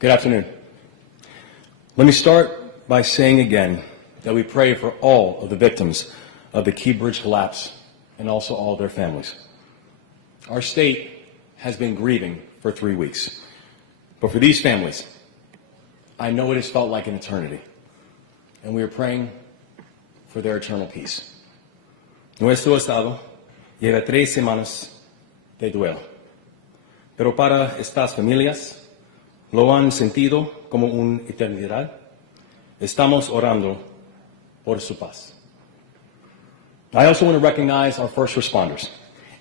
Good afternoon. Let me start by saying again that we pray for all of the victims of the Key Bridge collapse and also all of their families. Our state has been grieving for 3 weeks, but for these families, I know it has felt like an eternity, and we are praying for their eternal peace. Nuestro estado lleva 3 semanas de duelo, pero para estas familias lo han sentido como una eternidad. Estamos orando por su paz. I also want to recognize our first responders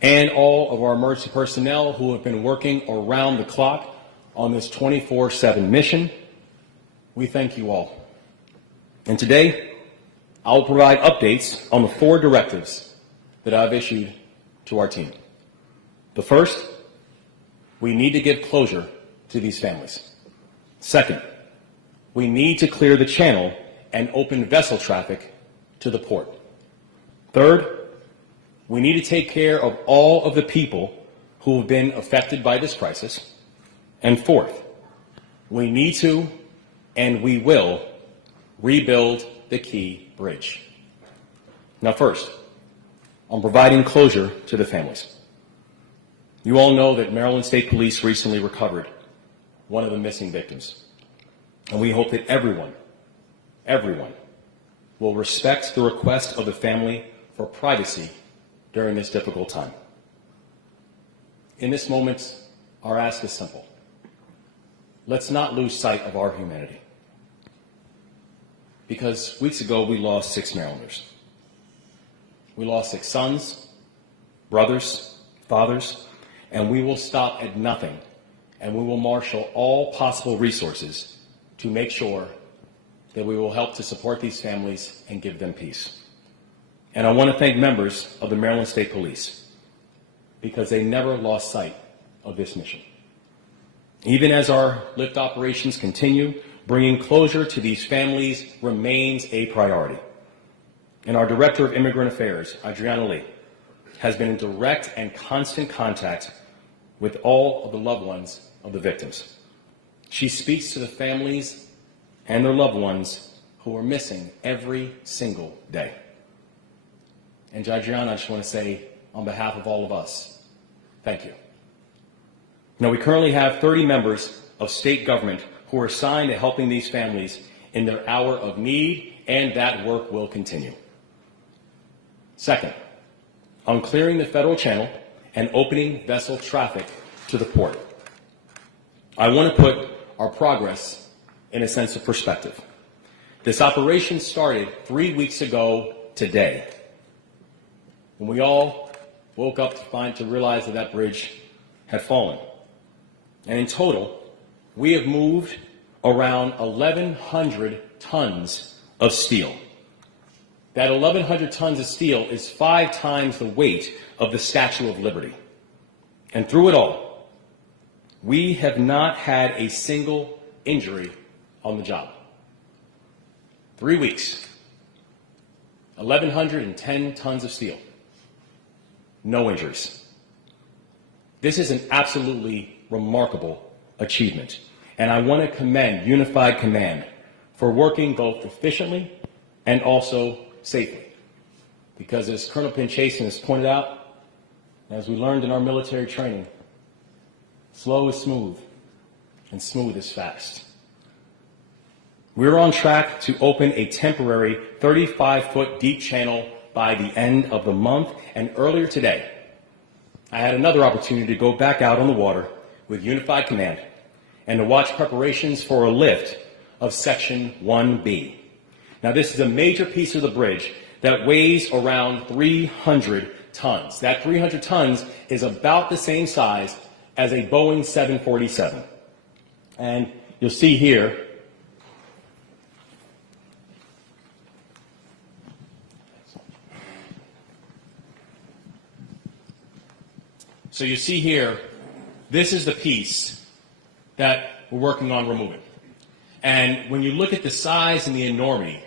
and all of our emergency personnel who have been working around the clock on this 24/7 mission. We thank you all. And today, I'll provide updates on the 4 directives that I've issued to our team. The first, we need to give closure to these families. Second, we need to clear the channel and open vessel traffic to the port. Third, we need to take care of all of the people who have been affected by this crisis. And fourth, we need to and we will rebuild the Key Bridge. Now first, on providing closure to the families. You all know that Maryland State Police recently recovered one of the missing victims. And we hope that everyone will respect the request of the family for privacy during this difficult time. In this moment, our ask is simple. Let's not lose sight of our humanity. Because weeks ago, we lost 6 Marylanders. We lost 6 sons, brothers, fathers, and we will stop at nothing, and we will marshal all possible resources to make sure that we will help to support these families and give them peace. And I want to thank members of the Maryland State Police because they never lost sight of this mission. Even as our lift operations continue, bringing closure to these families remains a priority. And our Director of Immigrant Affairs, Adriana Lee, has been in direct and constant contact with all of the loved ones of the victims. She speaks to the families and their loved ones who are missing every single day. And Adriana, I just want to say, on behalf of all of us, thank you. Now, we currently have 30 members of state government who are assigned to helping these families in their hour of need, and that work will continue. Second, on clearing the federal channel and opening vessel traffic to the port. I want to put our progress in a sense of perspective. This operation started 3 weeks ago today, when we all woke up to realize that bridge had fallen. And in total, we have moved around 1,100 tons of steel. That 1,100 tons of steel is 5 times the weight of the Statue of Liberty. And through it all, we have not had a single injury on the job. 3 weeks, 1,110 tons of steel, no injuries. This is an absolutely remarkable achievement. And I want to commend Unified Command for working both efficiently and also safely. Because as Colonel Pinchason has pointed out, as we learned in our military training, slow is smooth and smooth is fast. We're on track to open a temporary 35-foot deep channel by the end of the month, and earlier today, I had another opportunity to go back out on the water with Unified Command and to watch preparations for a lift of Section 1B. Now, this is a major piece of the bridge that weighs around 300 tons. That 300 tons is about the same size as a Boeing 747. And you'll see here, so you see here, this is the piece that we're working on removing. And when you look at the size and the enormity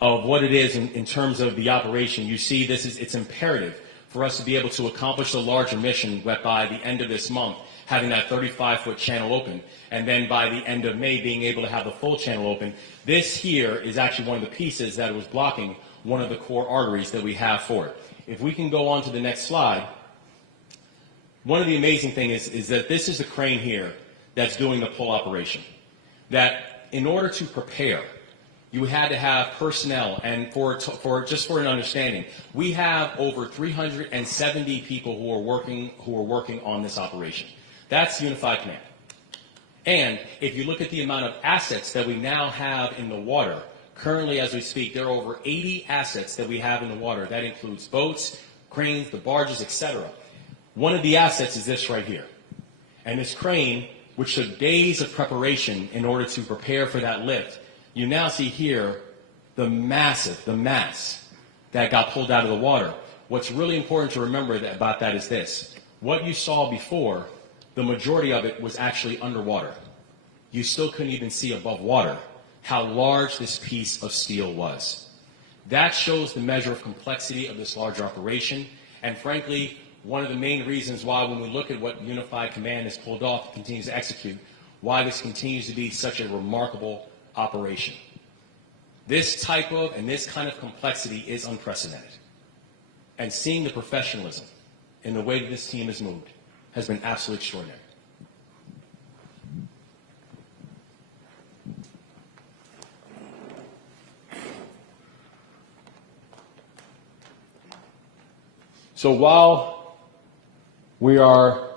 of what it is in terms of the operation, you see it's imperative for us to be able to accomplish the larger mission that by the end of this month having that 35-foot channel open, and then by the end of May being able to have the full channel open. This here is actually one of the pieces that was blocking one of the core arteries that we have for it. If we can go on to the next slide, one of the amazing things is that this is the crane here that's doing the pull operation. That in order to prepare, you had to have personnel, and just for an understanding, we have over 370 people who are working on this operation. That's Unified Command. And if you look at the amount of assets that we now have in the water, currently as we speak, there are over 80 assets that we have in the water. That includes boats, cranes, the barges, etc. One of the assets is this right here. And this crane, which took days of preparation in order to prepare for that lift, you now see here the mass that got pulled out of the water. What's really important to remember about that is this. What you saw before, the majority of it was actually underwater. You still couldn't even see above water how large this piece of steel was. That shows the measure of complexity of this large operation, and frankly, one of the main reasons why when we look at what Unified Command has pulled off and continues to execute, why this continues to be such a remarkable operation. This type of and this kind of complexity is unprecedented. And seeing the professionalism in the way that this team has moved has been absolutely extraordinary. So while we are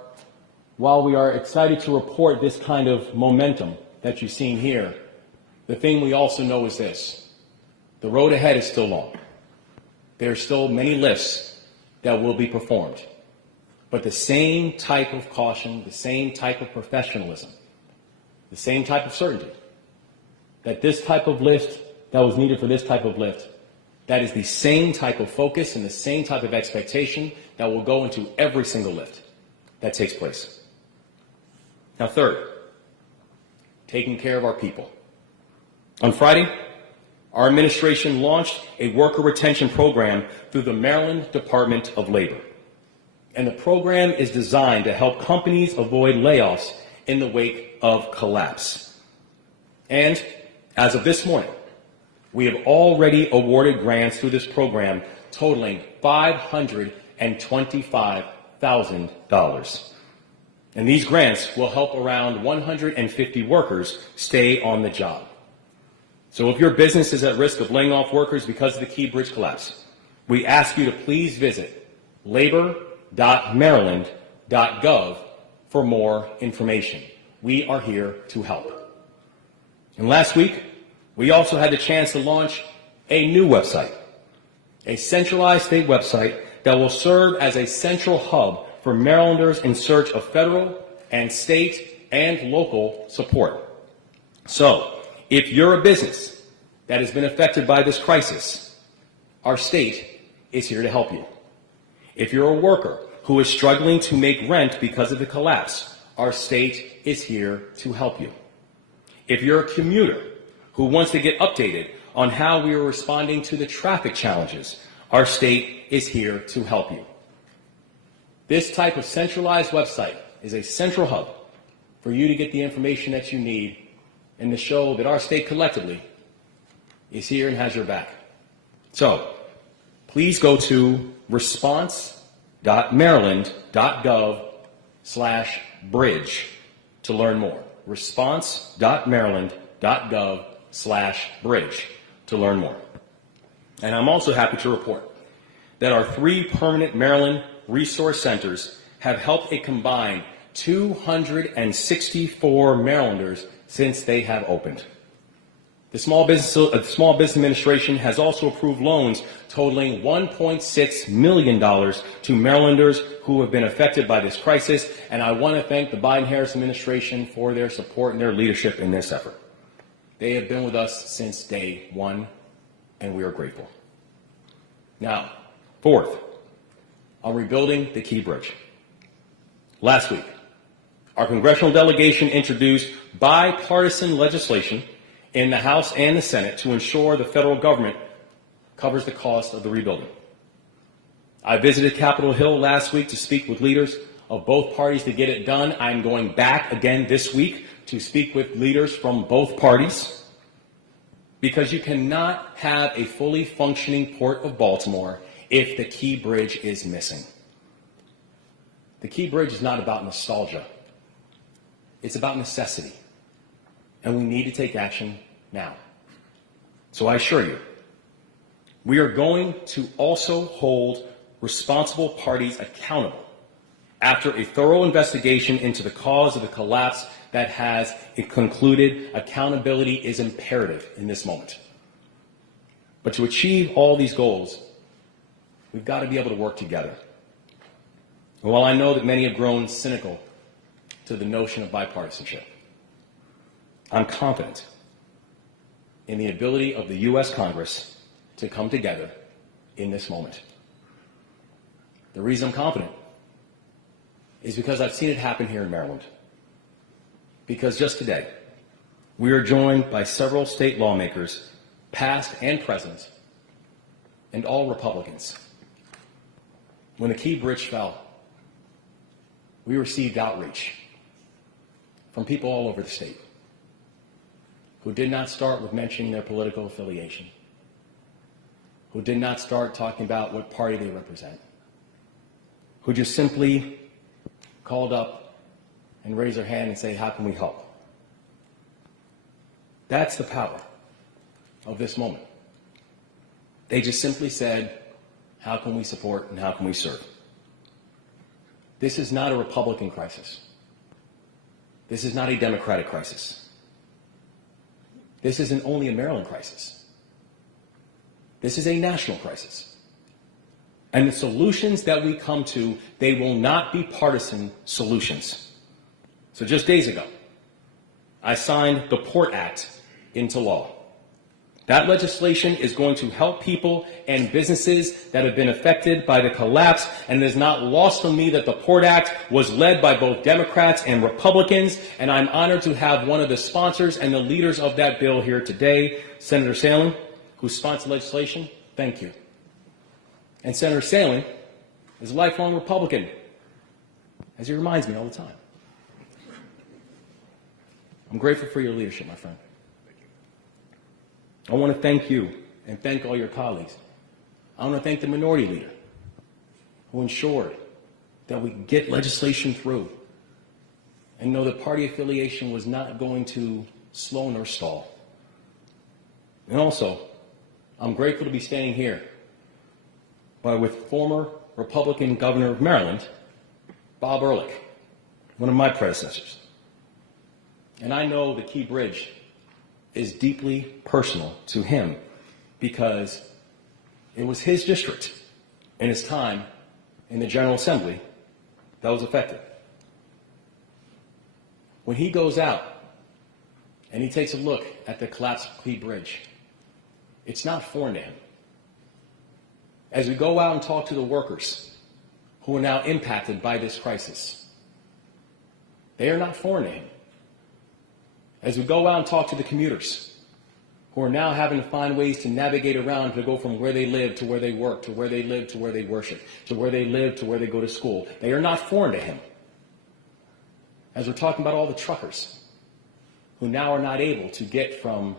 excited to report this kind of momentum that you've seen here, the thing we also know is this: the road ahead is still long. There are still many lifts that will be performed. But the same type of caution, the same type of professionalism, the same type of certainty that this type of lift, that was needed for this type of lift, that is the same type of focus and the same type of expectation that will go into every single lift that takes place. Now, third, taking care of our people. On Friday, our administration launched a worker retention program through the Maryland Department of Labor. And the program is designed to help companies avoid layoffs in the wake of collapse. And as of this morning, we have already awarded grants through this program totaling $525,000. And these grants will help around 150 workers stay on the job. So if your business is at risk of laying off workers because of the Key Bridge collapse, we ask you to please visit labor.maryland.gov for more information. We are here to help. And last week, we also had the chance to launch a new website, a centralized state website that will serve as a central hub for Marylanders in search of federal and state and local support. So, if you're a business that has been affected by this crisis, our state is here to help you. If you're a worker who is struggling to make rent because of the collapse, our state is here to help you. If you're a commuter who wants to get updated on how we are responding to the traffic challenges, our state is here to help you. This type of centralized website is a central hub for you to get the information that you need and to show that our state collectively is here and has your back. So, please go to response.maryland.gov/bridge to learn more. Response.maryland.gov/bridge to learn more. And I'm also happy to report that our 3 permanent Maryland resource centers have helped a combined 264 Marylanders since they have opened. The Small Business Administration has also approved loans totaling $1.6 million to Marylanders who have been affected by this crisis, and I want to thank the Biden-Harris administration for their support and their leadership in this effort. They have been with us since day one, and we are grateful. Now, fourth, on rebuilding the Key Bridge. Last week, our congressional delegation introduced bipartisan legislation in the House and the Senate to ensure the federal government covers the cost of the rebuilding. I visited Capitol Hill last week to speak with leaders of both parties to get it done. I'm going back again this week to speak with leaders from both parties, because you cannot have a fully functioning Port of Baltimore if the Key Bridge is missing. The Key Bridge is not about nostalgia. It's about necessity. And we need to take action now. So I assure you, we are going to also hold responsible parties accountable after a thorough investigation into the cause of the collapse that has concluded. Accountability is imperative in this moment. But to achieve all these goals, we've got to be able to work together. And while I know that many have grown cynical to the notion of bipartisanship, I'm confident in the ability of the U.S. Congress to come together in this moment. The reason I'm confident is because I've seen it happen here in Maryland. Because just today, we are joined by several state lawmakers, past and present, and all Republicans. When the Key Bridge fell, we received outreach from people all over the state who did not start with mentioning their political affiliation, who did not start talking about what party they represent, who just simply called up and raised their hand and say, how can we help? That's the power of this moment. They just simply said, how can we support and how can we serve? This is not a Republican crisis. This is not a Democratic crisis. This isn't only a Maryland crisis. This is a national crisis. And the solutions that we come to, they will not be partisan solutions. So just days ago, I signed the Port Act into law. That legislation is going to help people and businesses that have been affected by the collapse, and it is not lost on me that the Port Act was led by both Democrats and Republicans, and I'm honored to have one of the sponsors and the leaders of that bill here today, Senator Salem, who sponsored legislation. Thank you. And Senator Salem is a lifelong Republican, as he reminds me all the time. I'm grateful for your leadership, my friend. I want to thank you and thank all your colleagues. I want to thank the minority leader who ensured that we get legislation through and know that party affiliation was not going to slow nor stall. And also, I'm grateful to be standing here with former Republican Governor of Maryland, Bob Ehrlich, one of my predecessors. And I know the Key Bridge is deeply personal to him because it was his district and his time in the General Assembly that was affected. When he goes out and he takes a look at the collapsed Key Bridge, it's not foreign to him. As we go out and talk to the workers who are now impacted by this crisis, they are not foreign to him. As we go out and talk to the commuters who are now having to find ways to navigate around to go from where they live to where they work, to where they live to where they worship, to where they live to where they go to school, they are not foreign to him. As we're talking about all the truckers who now are not able to get from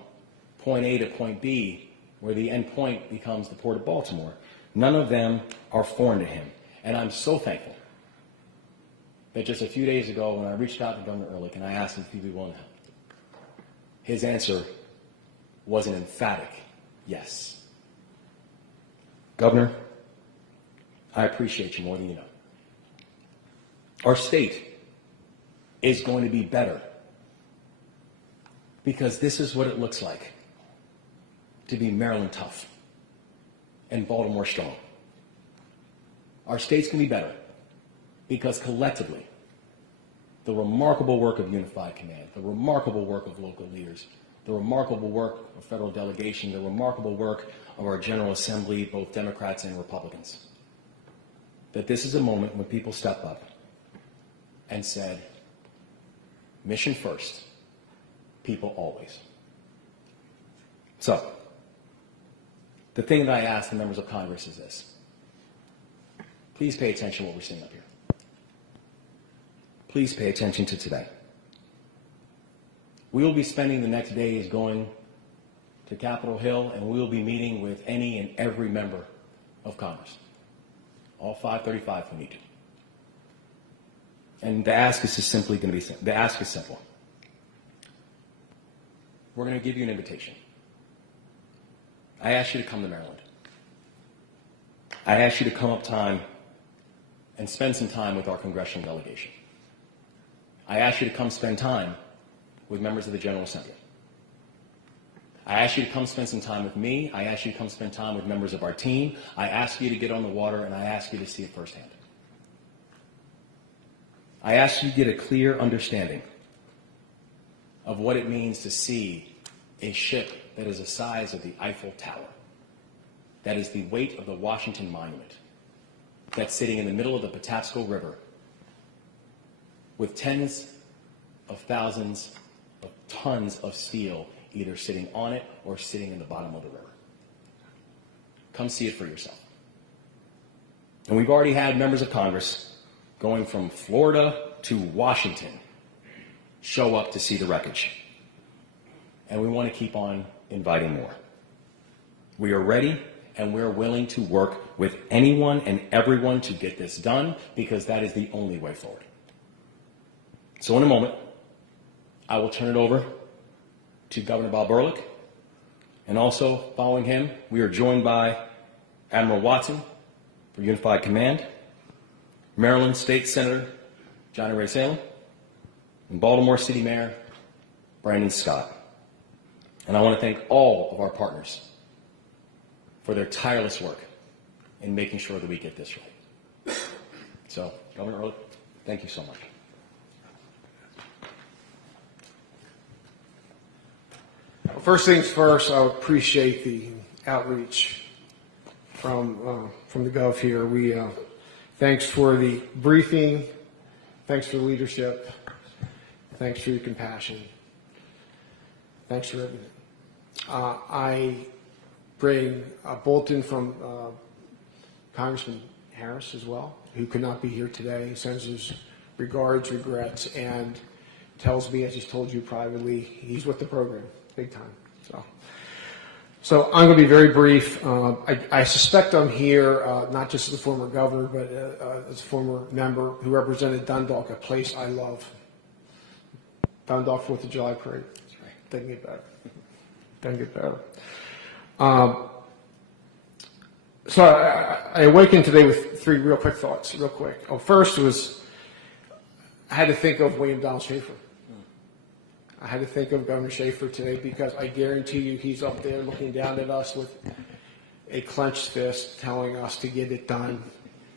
point A to point B, where the end point becomes the Port of Baltimore, none of them are foreign to him. And I'm so thankful that just a few days ago when I reached out to Governor Ehrlich and I asked him if he'd be willing to help, his answer was an emphatic yes. Governor, I appreciate you more than you know. Our state is going to be better because this is what it looks like to be Maryland tough and Baltimore strong. Our state's going to be better because collectively, the remarkable work of Unified Command, the remarkable work of local leaders, the remarkable work of federal delegation, the remarkable work of our General Assembly, both Democrats and Republicans, that this is a moment when people step up and said, mission first, people always. So, the thing that I ask the members of Congress is this. Please pay attention to what we're seeing up here. please pay attention to today. We will be spending the next days going to Capitol Hill, and we will be meeting with any and every member of Congress, all 535 if we need to. And the ask is just simply going to be, the ask is simple. We're going to give you an invitation. I ask you to come to Maryland. I ask you to come up time and spend some time with our congressional delegation. I ask you to come spend time with members of the General Assembly. I ask you to come spend some time with me. I ask you to come spend time with members of our team. I ask you to get on the water, and I ask you to see it firsthand. I ask you to get a clear understanding of what it means to see a ship that is the size of the Eiffel Tower, that is the weight of the Washington Monument, that's sitting in the middle of the Patapsco River with tens of thousands of tons of steel either sitting on it or sitting in the bottom of the river. Come see it for yourself. And we've already had members of Congress going from Florida to Washington show up to see the wreckage. And we want to keep on inviting more. We are ready and we're willing to work with anyone and everyone to get this done, because that is the only way forward. So in a moment, I will turn it over to Governor Bob Ehrlich, and also following him, we are joined by Admiral Watson for Unified Command, Maryland State Senator Johnny Ray Salem, and Baltimore City Mayor Brandon Scott. And I want to thank all of our partners for their tireless work in making sure that we get this right. So, Governor Ehrlich, thank you so much. Well, first things first, I appreciate the outreach from the Gov here. Thanks for the briefing. Thanks for the leadership. Thanks for your compassion. Thanks for everything. I bring a bulletin from Congressman Harris as well, who could not be here today. He sends his regards, regrets, and tells me, as he's told you privately, he's with the program, big time. So I'm going to be very brief. I suspect I'm here not just as a former governor, but as a former member who represented Dundalk, a place I love. Dundalk 4th of July parade. Doesn't get better. Doesn't get better. So I awakened today with three real quick thoughts, real quick. First was I had to think of William Donald Schaefer. I had to think of Governor Schaefer today, because I guarantee you he's up there looking down at us with a clenched fist telling us to get it done,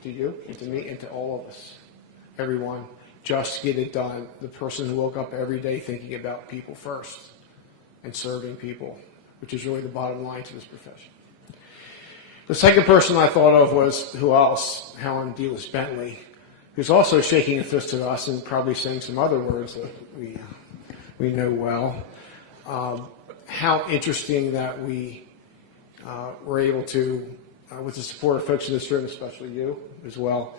to you and to me and to all of us, everyone, just get it done. The person who woke up every day thinking about people first and serving people, which is really the bottom line to this profession. The second person I thought of was, who else? Helen Delis Bentley, who's also shaking a fist at us and probably saying some other words that we know well. How interesting that we were able to, with the support of folks in this room, especially you as well,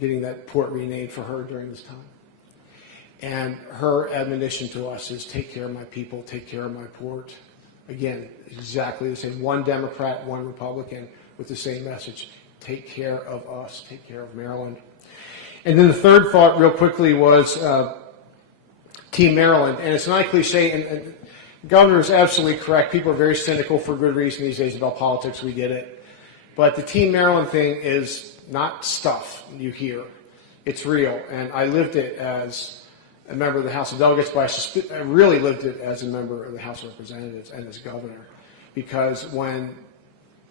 getting that port renamed for her during this time. And her admonition to us is, take care of my people, take care of my port. Again, exactly the same. One Democrat, one Republican with the same message. Take care of us, take care of Maryland. And then the third thought real quickly was Team Maryland. And it's not a cliche, and the governor is absolutely correct. People are very cynical for good reason these days about politics. We get it. But the Team Maryland thing is not stuff you hear. It's real. And I lived it as a member of the House of Delegates, but I really lived it as a member of the House of Representatives and as governor. Because when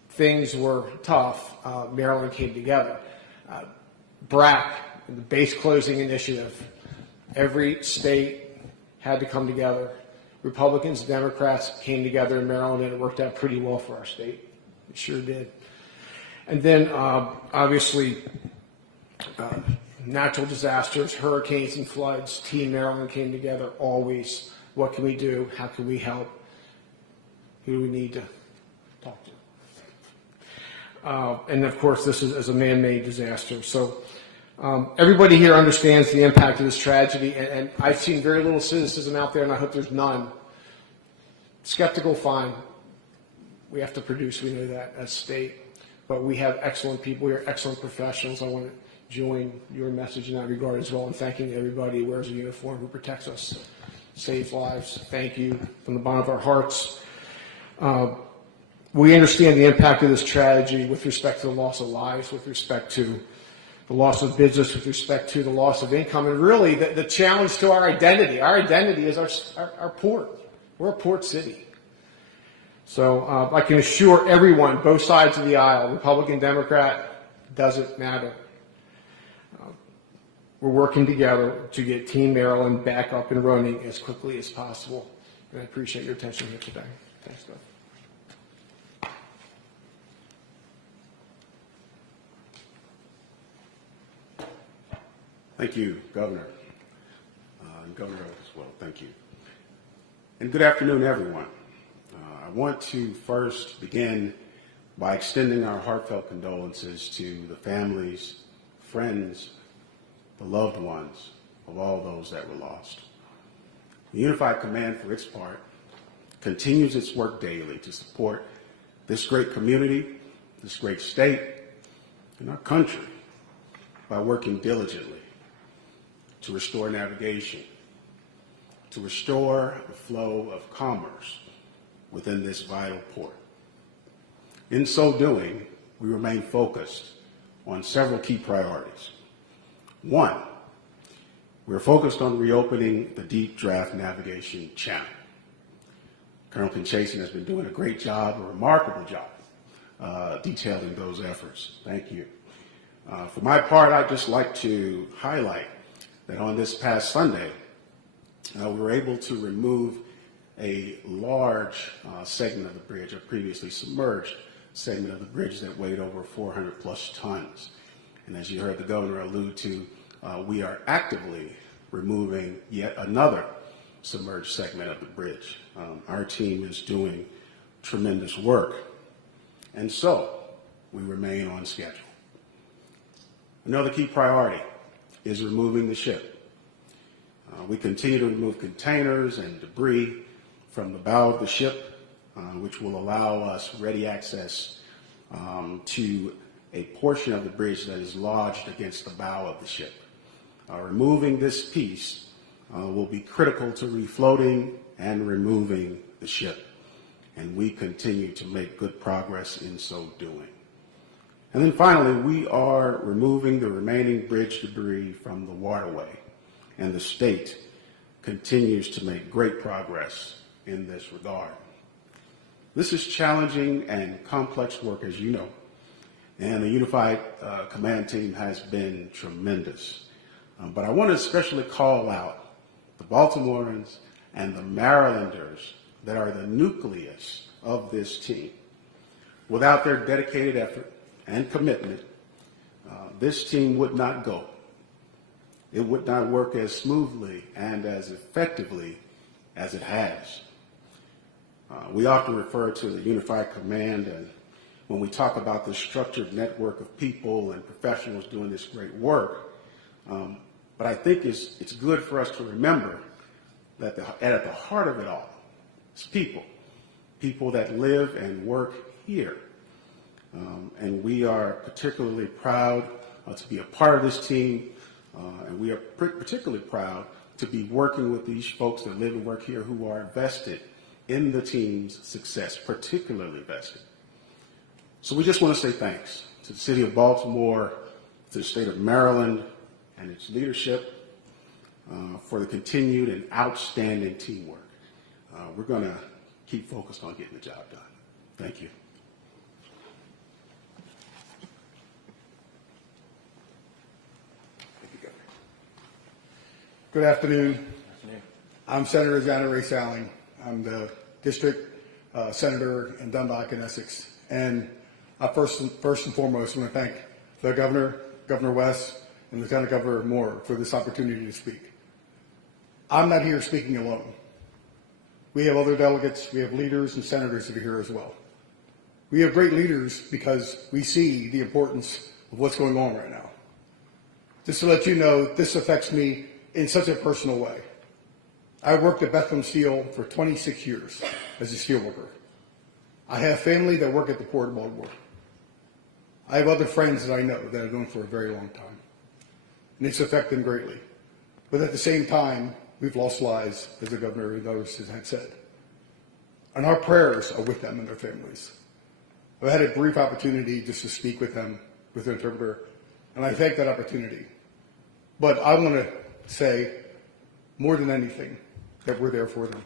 things were tough, Maryland came together. BRAC, the base closing initiative, every state had to come together. Republicans, Democrats came together in Maryland, and it worked out pretty well for our state. It sure did. And then, obviously, natural disasters, hurricanes and floods. Team Maryland came together always. What can we do? How can we help? Who do we need to talk to? And, of course, this is a man-made disaster. So Everybody here understands the impact of this tragedy, and I've seen very little cynicism out there, and I hope there's none. Skeptical, fine. We have to produce, we know that, as state. But we have excellent people here, excellent professionals. I want to join your message in that regard as well, and thanking everybody who wears a uniform, who protects us, saves lives. Thank you from the bottom of our hearts. We understand the impact of this tragedy with respect to the loss of lives, with respect to the loss of business, with respect to the loss of income, and really the challenge to our identity. Our identity is our port. We're a port city. So I can assure everyone, both sides of the aisle, Republican, Democrat, doesn't matter. We're working together to get Team Maryland back up and running as quickly as possible. And I appreciate your attention here today. Thanks, Doug. Thank you, Governor. And Governor as well, thank you. And good afternoon, everyone. I want to first begin by extending our heartfelt condolences to the families, friends, the loved ones of all those that were lost. The Unified Command, for its part, continues its work daily to support this great community, this great state, and our country by working diligently to restore navigation, to restore the flow of commerce within this vital port. In so doing, we remain focused on several key priorities. One, we're focused on reopening the deep draft navigation channel. Colonel Kinchason has been doing a great job, a remarkable job, detailing those efforts. Thank you. For my part, I'd just like to highlight that on this past Sunday, we were able to remove a large segment of the bridge, a previously submerged segment of the bridge that weighed over 400 plus tons. And as you heard the governor allude to, we are actively removing yet another submerged segment of the bridge. Our team is doing tremendous work, and so we remain on schedule. Another key priority is removing the ship. We continue to remove containers and debris from the bow of the ship, which will allow us ready access to a portion of the bridge that is lodged against the bow of the ship. Removing this piece will be critical to refloating and removing the ship, and we continue to make good progress in so doing. And then finally, we are removing the remaining bridge debris from the waterway, and the state continues to make great progress in this regard. This is challenging and complex work, as you know, and the Unified Command team has been tremendous. But I want to especially call out the Baltimoreans and the Marylanders that are the nucleus of this team. Without their dedicated effort and commitment, this team would not go. It would not work as smoothly and as effectively as it has. We often refer to the Unified Command, and when we talk about the structured network of people and professionals doing this great work, but I think it's good for us to remember that at the heart of it all is people that live and work here. And we are particularly proud to be a part of this team, and we are particularly proud to be working with these folks that live and work here who are vested in the team's success, particularly vested. So we just want to say thanks to the city of Baltimore, to the state of Maryland and its leadership for the continued and outstanding teamwork. We're going to keep focused on getting the job done. Thank you. Good afternoon. I'm Senator Xana Ray Salling. I'm the district senator in Dundalk and Essex. And first and foremost, I want to thank the governor, Governor Wes, and Lieutenant Governor Moore for this opportunity to speak. I'm not here speaking alone. We have other delegates, we have leaders and senators that are here as well. We have great leaders because we see the importance of what's going on right now. just to let you know, this affects me in such a personal way. I worked at Bethlehem Steel for 26 years as a steel worker. I have family that work at the Port of Baltimore. I have other friends that I know that I've known for a very long time. And it's affected them greatly. But at the same time, we've lost lives, as the governor and others had said. And our prayers are with them and their families. I've had a brief opportunity just to speak with them, with the interpreter, and I thank that opportunity. But I want to say, more than anything, that we're there for them.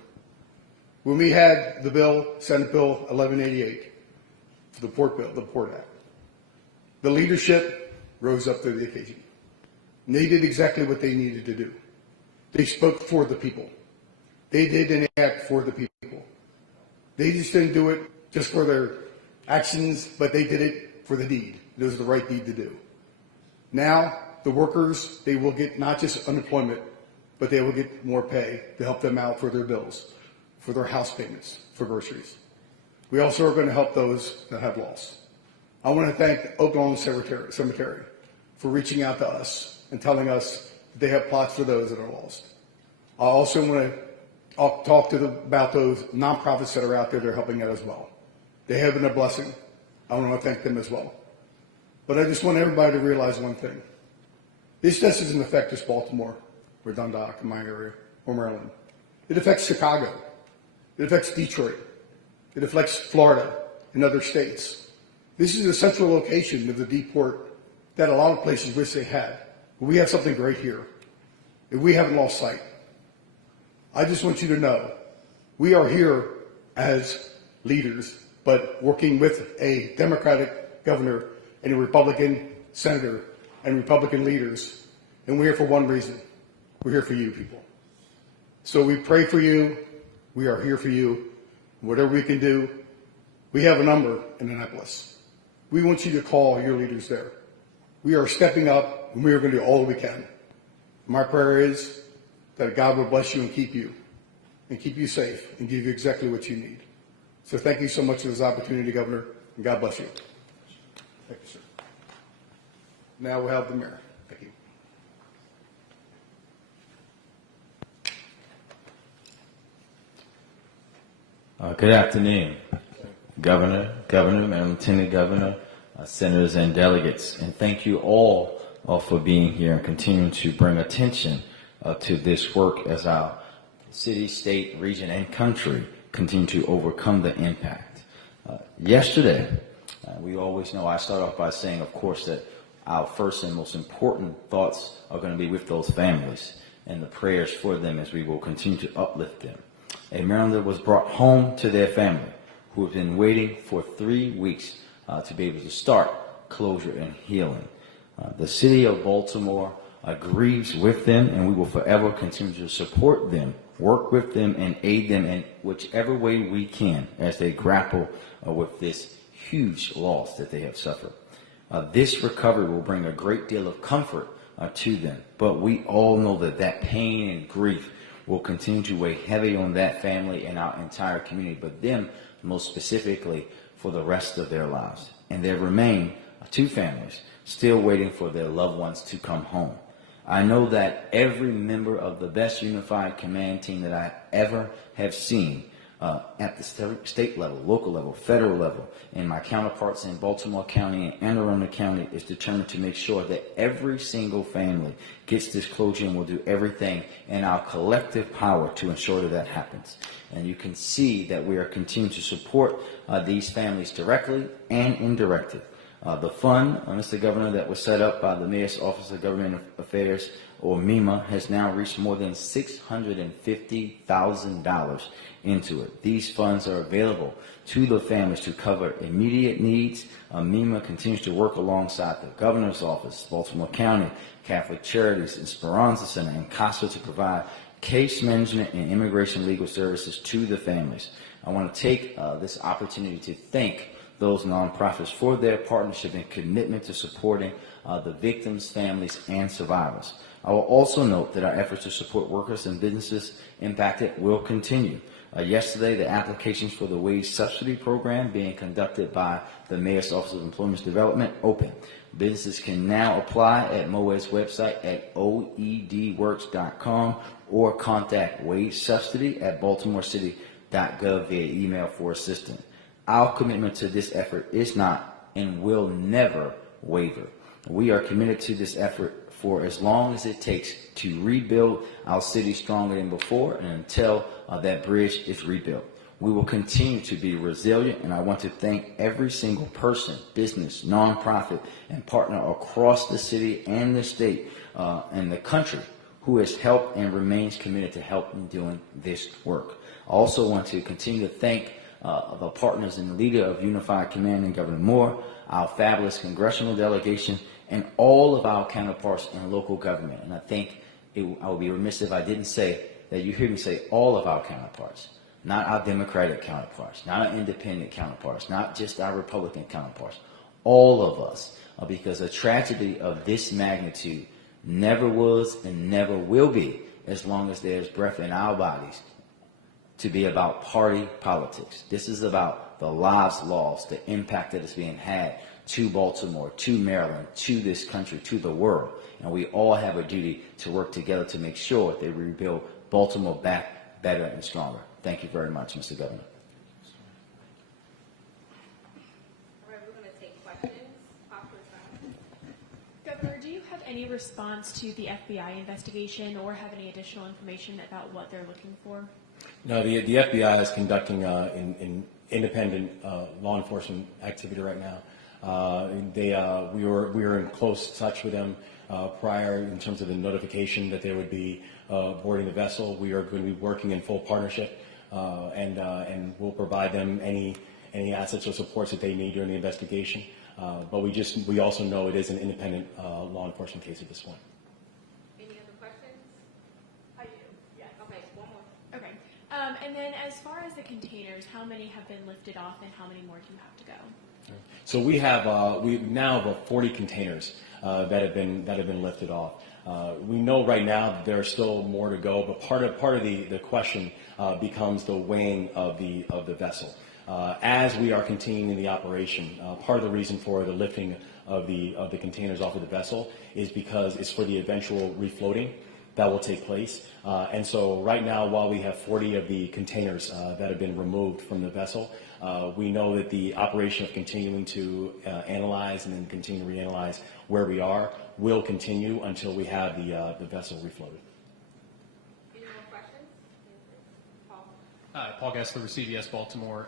When we had the bill, Senate Bill 1188, for the Port Bill, the Port Act, the leadership rose up to the occasion. And they did exactly what they needed to do. They spoke for the people. They did an act for the people. They just didn't do it just for their actions, but they did it for the deed. It was the right deed to do. Now, the workers, they will get not just unemployment, but they will get more pay to help them out for their bills, for their house payments, for groceries. We also are going to help those that have lost. I want to thank the Oklahoma Cemetery for reaching out to us and telling us that they have plots for those that are lost. I also want to talk about those nonprofits that are out there that are helping out as well. They have been a blessing. I want to thank them as well. But I just want everybody to realize one thing. This just doesn't affect just Baltimore or Dundalk in my area or Maryland. It affects Chicago. It affects Detroit. It affects Florida and other states. This is a central location of the deep port that a lot of places wish they had. But we have something great here. And we haven't lost sight. I just want you to know, we are here as leaders, but working with a Democratic governor and a Republican senator and Republican leaders. And we're here for one reason. We're here for you people. So we pray for you. We are here for you. Whatever we can do, we have a number in Annapolis. We want you to call your leaders there. We are stepping up, and we are going to do all we can. My prayer is that God will bless you and keep you safe, and give you exactly what you need. So thank you so much for this opportunity, Governor, and God bless you. Thank you, sir. Now we'll have the mayor. Thank you. Good afternoon, Governor, Madam Lieutenant Governor, senators and delegates, and thank you all for being here and continuing to bring attention to this work as our city, state, region, and country continue to overcome the impact. Yesterday, we always know, I start off by saying, of course, that our first and most important thoughts are going to be with those families and the prayers for them as we will continue to uplift them. A Marylander was brought home to their family who have been waiting for 3 weeks to be able to start closure and healing. The city of Baltimore grieves with them, and we will forever continue to support them, work with them, and aid them in whichever way we can as they grapple with this huge loss that they have suffered. This recovery will bring a great deal of comfort to them, but we all know that that pain and grief will continue to weigh heavy on that family and our entire community, but them most specifically for the rest of their lives. And there remain 2 families still waiting for their loved ones to come home. I know that every member of the best unified command team that I ever have seen at the state level, local level, federal level, and my counterparts in Baltimore County and Anne Arundel County is determined to make sure that every single family gets this closure, and will do everything in our collective power to ensure that that happens. And you can see that we are continuing to support these families directly and indirectly. The fund, Mr. Governor, that was set up by the Mayor's Office of Government Affairs, or MEMA, has now reached more than $650,000 into it. These funds are available to the families to cover immediate needs. MEMA continues to work alongside the Governor's Office, Baltimore County, Catholic Charities, Esperanza Center, and CASA to provide case management and immigration legal services to the families. I want to take this opportunity to thank those nonprofits for their partnership and commitment to supporting the victims, families, and survivors. I will also note that our efforts to support workers and businesses impacted will continue. Yesterday, the applications for the wage subsidy program being conducted by the Mayor's Office of Employment Development opened. Businesses can now apply at MOE's website at oedworks.com or contact Wage Subsidy at baltimorecity.gov via email for assistance. Our commitment to this effort is not and will never waver. We are committed to this effort for as long as it takes to rebuild our city stronger than before and until that bridge is rebuilt. We will continue to be resilient, and I want to thank every single person, business, nonprofit, and partner across the city and the state and the country who has helped and remains committed to helping doing this work. I also want to continue to thank the partners and the leader of Unified Command and Governor Moore, our fabulous congressional delegation, and all of our counterparts in local government. And I think I would be remiss if I didn't say that you hear me say all of our counterparts, not our Democratic counterparts, not our independent counterparts, not just our Republican counterparts, all of us, because a tragedy of this magnitude never was and never will be, as long as there's breath in our bodies, to be about party politics. This is about the lives lost, the impact that is being had to Baltimore, to Maryland, to this country, to the world. And we all have a duty to work together to make sure that we rebuild Baltimore back better and stronger. Thank you very much, Mr. Governor. All right, we're going to take questions. Popular time. Governor, do you have any response to the FBI investigation or have any additional information about what they're looking for? No, the FBI is conducting in independent law enforcement activity right now. We were in close touch with them prior in terms of the notification that they would be boarding the vessel. We are going to be working in full partnership, and we'll provide them any assets or supports that they need during the investigation. But we also know it is an independent law enforcement case at this point. Any other questions? I do, yes. Okay, one more. Okay. And then as far as the containers, how many have been lifted off and how many more do you have to go? So we now have 40 containers that have been lifted off. We know right now that there are still more to go, but part of the question becomes the weighing of the vessel. As we are continuing the operation, part of the reason for the lifting of the containers off of the vessel is because it's for the eventual refloating that will take place. And so right now, while we have 40 of the containers that have been removed from the vessel, we know that the operation of continuing to analyze and then continue to reanalyze where we are will continue until we have the vessel refloated. Any more questions? Paul? Paul Gessler with CBS Baltimore.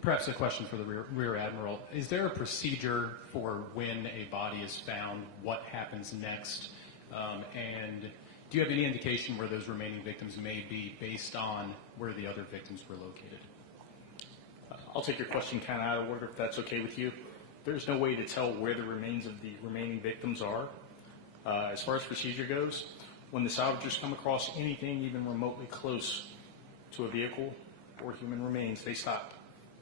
Perhaps a question for the Rear Admiral. Is there a procedure for when a body is found, what happens next, and do you have any indication where those remaining victims may be based on where the other victims were located? I'll take your question kind of out of order if that's okay with you. There's no way to tell where the remains of the remaining victims are. As far as procedure goes, when the salvagers come across anything even remotely close to a vehicle or human remains, they stop.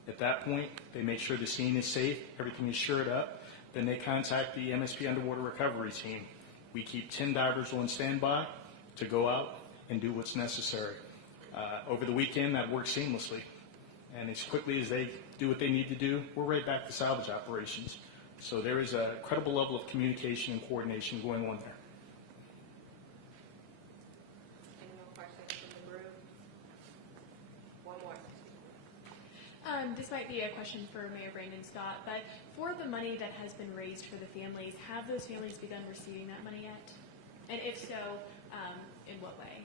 At that point, they make sure the scene is safe, everything is shored up, then they contact the MSP Underwater Recovery Team. We keep 10 divers on standby to go out and do what's necessary. Over the weekend, that works seamlessly. And as quickly as they do what they need to do, we're right back to salvage operations. So there is a credible level of communication and coordination going on there. Any more questions from the room? One more. This might be a question for Mayor Brandon Scott, but for the money that has been raised for the families, have those families begun receiving that money yet? And if so, in what way?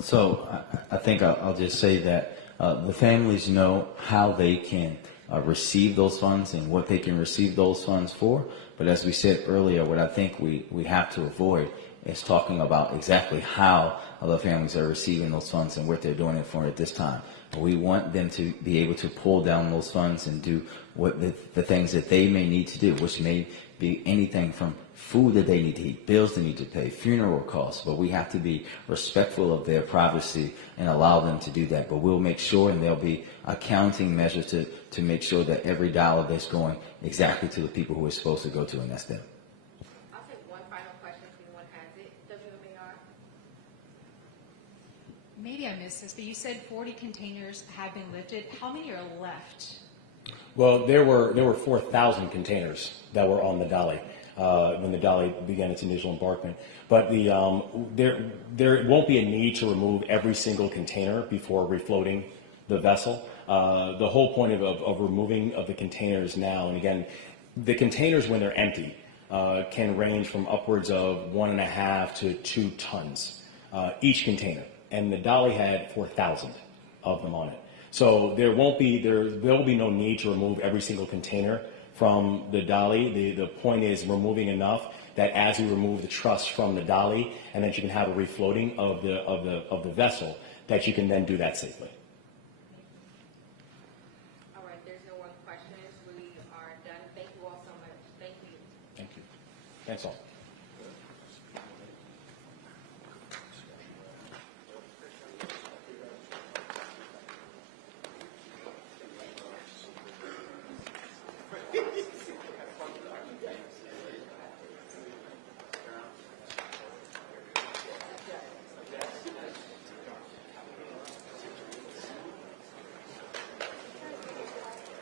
So I think I'll just say that the families know how they can receive those funds and what they can receive those funds for. But as we said earlier, what I think we have to avoid is talking about exactly how the families are receiving those funds and what they're doing it for at this time. We want them to be able to pull down those funds and do what the things that they may need to do, which may be anything from food that they need to eat, bills they need to pay, funeral costs. But we have to be respectful of their privacy and allow them to do that. But we'll make sure, and there'll be accounting measures to make sure that every dollar that's going exactly to the people who it's supposed to go to, and that's them. I'll take one final question if anyone has it. WMAR? Maybe I missed this, but you said 40 containers have been lifted. How many are left Well, there were 4,000 containers that were on the Dolly when the Dolly began its initial embarkment. But there won't be a need to remove every single container before refloating the vessel. The whole point of removing of the containers now, and again, the containers when they're empty can range from upwards of 1.5 to 2 tons each container, and the Dolly had 4,000 of them on it. So there will be no need to remove every single container from the Dolly. The point is removing enough that as we remove the truss from the Dolly, and that you can have a refloating of the vessel, that you can then do that safely. All right, there's no more questions. We are done. Thank you all so much. Thank you. Thank you. Thanks all.